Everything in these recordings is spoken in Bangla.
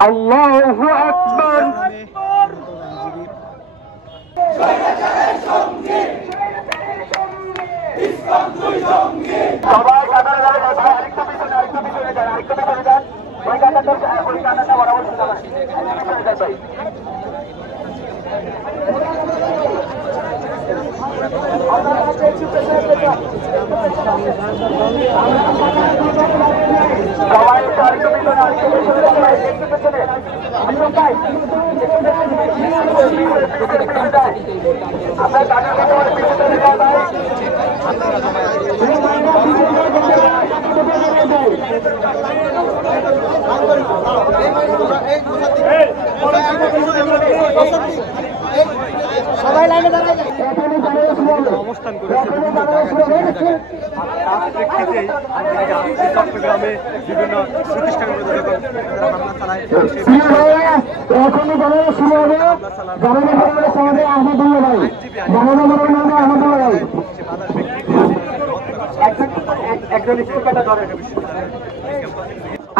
আল্লাহু আকবার। সবাই কাতারে দাঁড়িয়ে যান, আরেকটু পিছনে যান, আরেকটু পিছনে যান। ওই কাতারটা বরাবর সোজা করেন। পিছনে যান ভাই। সবাই আরেকটু পিছনে, আরেকটু পিছনে যান ভাই, একটু পিছনে। আসুন ভাই, আপনার কাটার কথা বলে পিছনে যান ভাই। সবাই লাইনে দাঁড়ায় যায়। অবস্থান করেছে চট্টগ্রামে বিভিন্ন প্রতিষ্ঠানের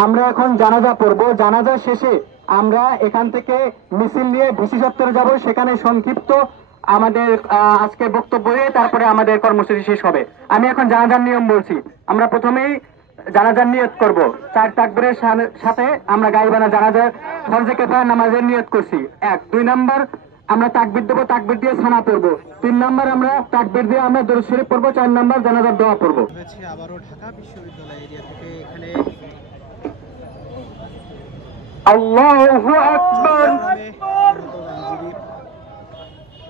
আমরা এখন জানাজা পড়ব। জানাজা শেষে আমরা এখান থেকে মিছিল নিয়ে ভিসি চত্বরে যাব। সেখানে সংক্ষিপ্ত আমাদের আজকের বক্তব্য দিয়ে তারপরে আমাদের কর্মসূচি শেষ হবে। আমি এখন জানাজার নিয়ম বলছি। আমরা প্রথমেই জানাজার নিয়ত করব। 4 তাকবীরের সাথে আমরা গাইবানা জানাজার ফরজে কিফায়া নামাজের নিয়ত করছি। 1 2 নাম্বার আমরা তাকবীর দেব, তাকবীর দিয়ে সানা পড়ব। 3 নাম্বার আমরা তাকবীর দিয়ে আমরা দরুদ শরীফ পড়ব। 4 নাম্বার জানাজার দোয়া পড়ব। আবারও ঢাকা বিশ্ববিদ্যালয় এরিয়া থেকে এখানে আল্লাহু আকবার।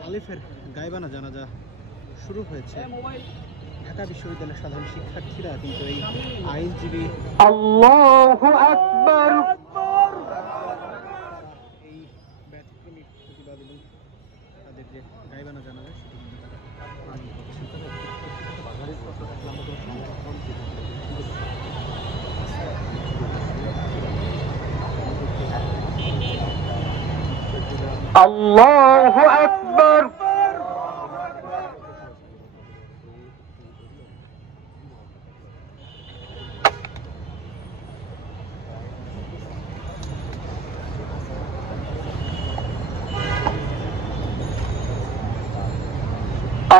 আলিফের গায়বানা জানাজা শুরু হয়েছে। ঢাকা বিশ্ববিদ্যালয়ের সাধারণ শিক্ষার্থীরা কিন্তু এই আইনজীবী আল্লাহু আকবার এই ব্যতিক্রমী প্রতিবাদ এবং তাদের যে গায়বানা জানাজা সেটি কিন্তু তারা পালন করছে। আল্লাহু আকবার।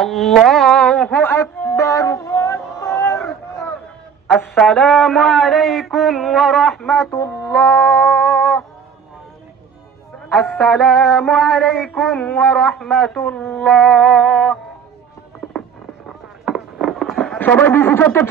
আল্লাহু আকবার। আসসালামু আলাইকুম ওয়া রাহমাতুল্লাহ। আসসালামু আলাইকুম ওয়া রাহমাতুল্লাহ। সবাই বিসি চত্বর